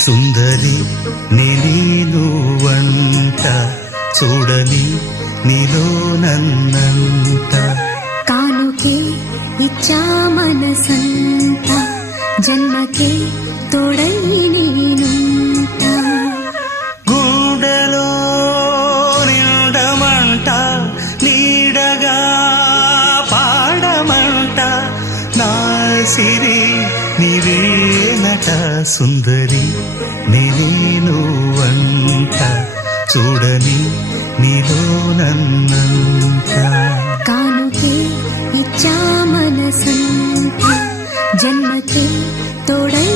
సుందరి నేను వంట చూడని నీలో నన్నంత కానుకే ఇచ్చా మనసంత జన్మకే తోడై నేనుంట గుండెలో నిండమంట నీడగా పాడమంట నా సిరి నీవేనట సుందరి నేను వంట చూడని నీలో నన్నంత కానుకే ఇచ్చా మనసంత జన్మకే తోడై